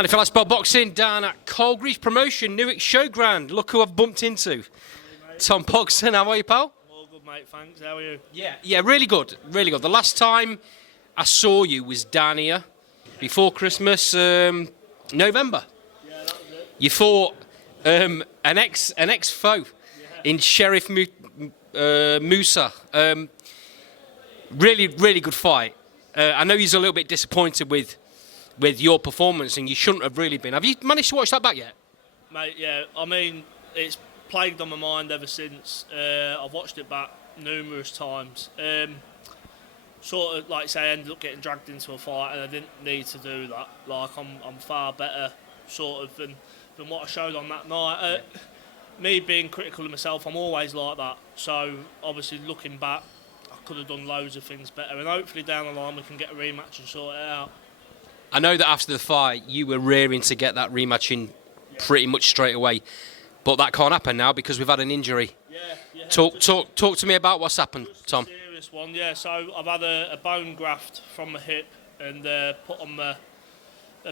And if I like spell boxing down at Colgreave Promotion, Newark Showground. Look who I've bumped into. Tom Pogson, how are you, pal? All good, mate, thanks. How are you? Yeah, really good, really good. The last time I saw you was down here before Christmas, November. Yeah, that was it. You fought an ex foe in Sheriff Musa. Really good fight. I know he's a little bit disappointed with your performance, and you shouldn't have really been. Have you managed to watch that back yet? Mate, yeah, I mean, it's plagued on my mind ever since. I've watched it back numerous times. Sort of, like say, I ended up getting dragged into a fight, and I didn't need to do that. Like, I'm far better, sort of, than what I showed on that night. Me being critical of myself, I'm always like that. So, obviously, looking back, I could have done loads of things better, and hopefully down the line we can get a rematch and sort it out. I know that after the fight, you were rearing to get that rematch in pretty much straight away, but that can't happen now because we've had an injury. Yeah. Talk to me about what's happened, Tom. Serious one, yeah. So I've had a bone graft from my hip and put on a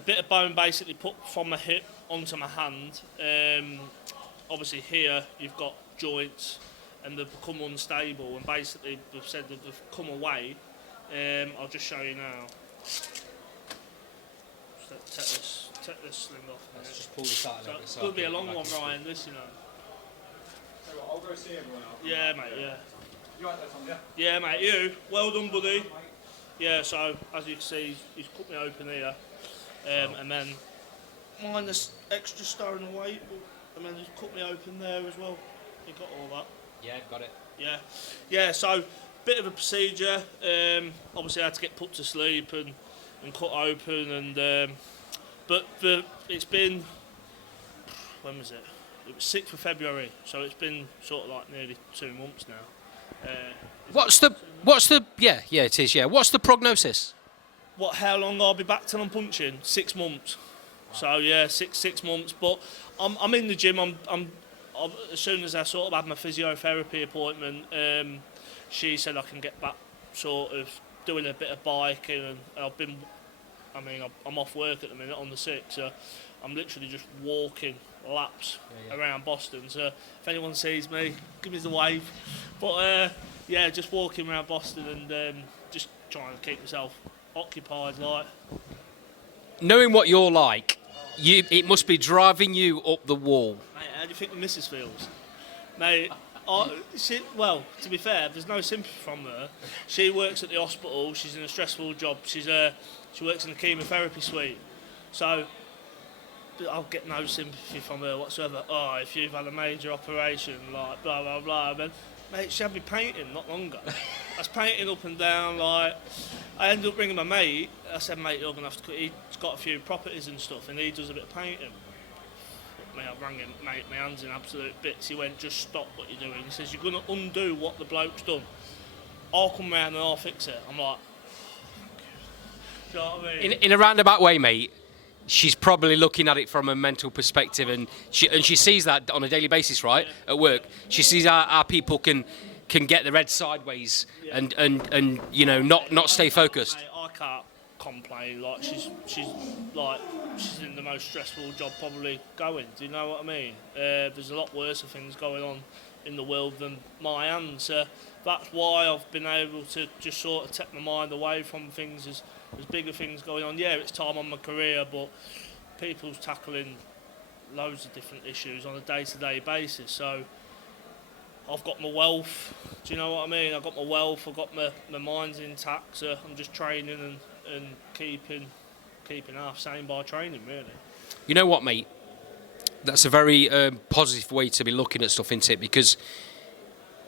bit of bone basically put from my hip onto my hand. Obviously here you've got joints and they've become unstable, and basically they've said that they've come away. I'll just show you now. Take this sling off. Let's just pull this out a little bit. So it could be a long one, Ryan, this, you know. I'll go see everyone else. Yeah, mate, yeah. You right there, Tom, yeah? Yeah, mate, you. Well done, buddy. Yeah, so, as you can see, he's cut me open here. And then, minus extra stone of weight, and then he's cut me open there as well. He got all that. Yeah, got it. Yeah, so, bit of a procedure. Obviously, I had to get put to sleep and cut open, and but it's been, when was it? It was 6th of February, so it's been sort of like nearly 2 months now. What's the yeah it is, yeah. What's the prognosis? How long I'll be back till I'm punching? 6 months. So yeah, six months. But I'm in the gym. I'm as soon as I sort of had my physiotherapy appointment, she said I can get back sort of doing a bit of biking, and I'm off work at the minute on the 6th, so I'm literally just walking laps around Boston. So if anyone sees me, give me the wave. But yeah, just walking around Boston and just trying to keep myself occupied. Like, Knowing what you're like, it must be driving you up the wall. mate, how do you think the missus feels? Mate, well, to be fair, there's no sympathy from her. She works at the hospital. She's in a stressful job. She works in the chemotherapy suite. So I'll get no sympathy from her whatsoever. Oh, if you've had a major operation, like blah blah blah. Then, mate, she'll be painting not longer. I was painting up and down. Like, I ended up ringing my mate. I said, mate, you're gonna have to. He's got a few properties and stuff, and he does a bit of painting. Mate, I rang him, mate, my hand's in absolute bits. He went, just stop what you're doing. He says, you're gonna undo what the bloke's done. I'll come round and I'll fix it. I'm like, do you know what I mean? In a roundabout way, mate, she's probably looking at it from a mental perspective, and she sees that on a daily basis, right? Yeah. At work, she sees our people can get their head sideways, yeah, and you know not stay focused. Mate, I can't complain. Like, she's in the most stressful job probably going. Do you know what I mean? There's a lot worse of things going on in the world than my hands. That's why I've been able to just sort of take my mind away from things. There's bigger things going on. Yeah, it's time on my career, but people's tackling loads of different issues on a day-to-day basis. So I've got my wealth. Do you know what I mean? I've got my wealth. I've got my mind's intact. So I'm just training and keeping half sane by training, really. You know what, mate? That's a very positive way to be looking at stuff, isn't it? Because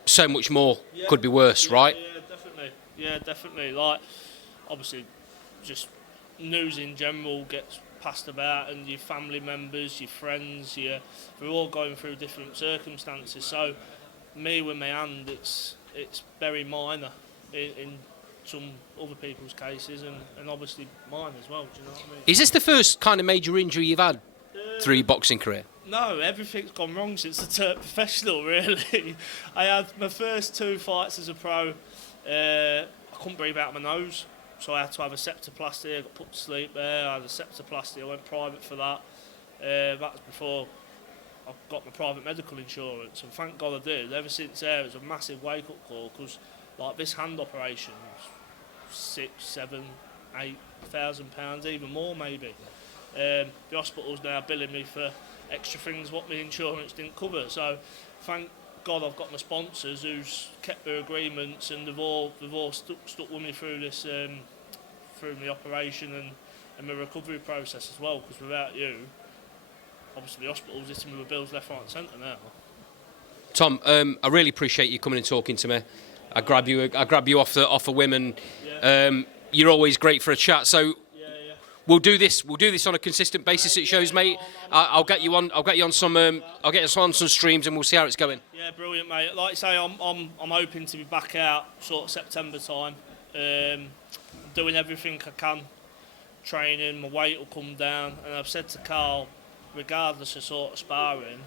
so much more could be worse, right? Yeah, definitely. Like, obviously, just news in general gets passed about, and your family members, your friends, we're all going through different circumstances. So, me with my hand, it's very minor in some other people's cases, and obviously mine as well. Do you know what I mean? Is this the first kind of major injury you've had through your boxing career? No, everything's gone wrong since I turned professional, really. I had my first 2 fights as a pro. I couldn't breathe out my nose. so I had to have a septoplasty. I got put to sleep there. I had a septoplasty. I went private for that. That was before I got my private medical insurance, and thank God I did. Ever since there, it was a massive wake-up call, because like this hand operation was £6,000, £7,000, £8,000, even more maybe. The hospital's now billing me for extra things what my insurance didn't cover. So thank God I've got my sponsors who's kept their agreements, and they've all stuck with me through this through my operation and my recovery process as well. Because without you, obviously the hospital's hitting me with bills left, right, and centre now. Tom, I really appreciate you coming and talking to me. I grab you off the whim, and you're always great for a chat. So we'll do this on a consistent basis. It shows, mate. I'll get you on some streams, and we'll see how it's going. Yeah, brilliant, mate. Like I say, I'm hoping to be back out sort of September time. Doing everything I can, training. My weight will come down, and I've said to Carl, regardless of sort of sparring,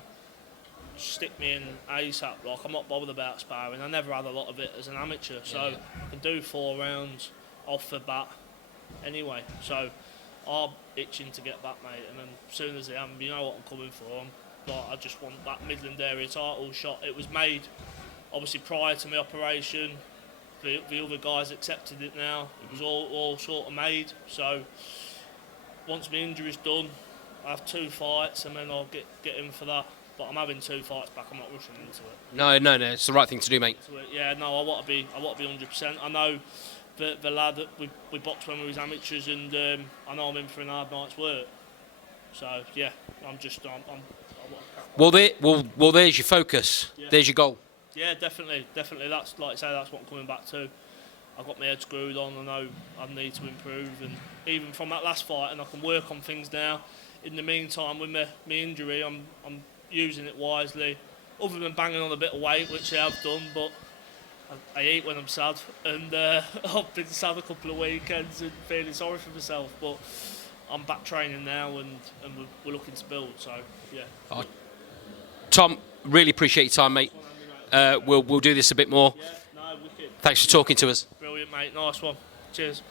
stick me in ASAP. Like, I'm not bothered about sparring. I never had a lot of it as an amateur, so I can do 4 rounds off the bat anyway. So I'm itching to get back, mate. And then as soon as I am, you know what I'm coming for. I just want that Midland area title shot. It was made obviously prior to my operation. The other guys accepted it now. It was all sort of made. So once my injury's done, I have 2 fights, and then I'll get in for that. But I'm having 2 fights back. I'm not rushing into it. No, it's the right thing to do, mate. Yeah, no, I want to be 100%. I know the lad that we boxed when we was amateurs, and I know I'm in for an hard night's work. So yeah, Well, there's your focus. Yeah. There's your goal. Yeah, definitely. That's, like I say, that's what I'm coming back to. I've got my head screwed on. I know I need to improve, and even from that last fight, and I can work on things now. In the meantime, with my injury, I'm using it wisely. Other than banging on a bit of weight, which I have done, but I eat when I'm sad, and I've been sad a couple of weekends and feeling sorry for myself. But I'm back training now, and we're looking to build. So yeah. Tom, really appreciate your time, mate. We'll do this a bit more. Yeah, no, wicked. Thanks for talking to us. Brilliant, mate. Nice one. Cheers.